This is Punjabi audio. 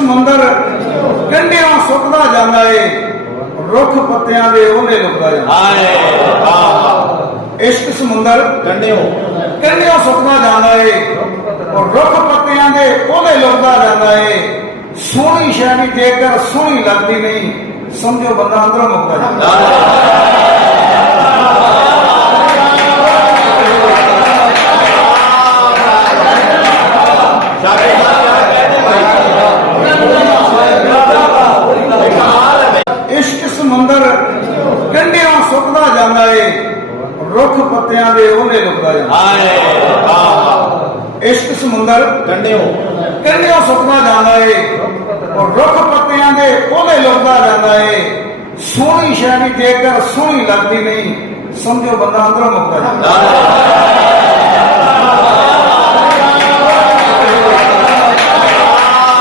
ਸਮੁੰਦਰ ਕੰਢਿਆਂ ਸੁੱਕਦਾ ਜਾਂਦਾ ਏ, ਰੁੱਖ ਪੱਤਿਆਂ ਦੇ ਉਹਨੇ ਲੁਕਦਾ ਜਾਂਦਾ। ਇਸ਼ਕ ਸਮੁੰਦਰ ਕੰਢਿਆਂ ਸੁੱਕਦਾ ਜਾਂਦਾ ਏ, ਰੁੱਖ ਪੱਤਿਆਂ ਦੇ ਉਹਨੇ ਲੁਕਦਾ ਜਾਂਦਾ ਏ। ਸੋਹਣੀ ਸ਼ੈਲੀ ਜੇਕਰ ਸੋਹਣੀ ਲੱਗਦੀ ਨਹੀਂ, ਸਮਝੋ ਬੰਦਾ ਅੰਦਰੋਂ ਮੁੱਕਦਾ ਜਾਂਦਾ। ਇਸ਼ਕ ਸਮੁੰਦਰ ਕੰਢਿਆਂ ਸੁੱਕਦਾ ਜਾਂਦਾ ਏ, ਰੁੱਖ ਪੱਤਿਆਂ ਦੇ ਉਹਨੇ ਲੁਕਦਾ ਜਾਂਦਾ। ਇਸ਼ਕ ਸਮੁੰਦਰ ਕੰਢਿਆਂ ਸੁੱਕਦਾ ਜਾਂਦਾ ਏ, ਰੁੱਖ ਪੱਤਿਆਂ ਦੇ ਉਹਨੇ ਲੁਕਦਾ ਜਾਂਦਾ ਏ। ਸੋਹਣੀ ਸ਼ੈਲੀ ਜੇਕਰ ਸੋਹਣੀ ਲੱਗਦੀ ਨਹੀਂ, ਸਮਝੋ ਬੰਦਾ ਅੰਦਰੋਂ ਮੁੱਕਦਾ ਜਾਂਦਾ।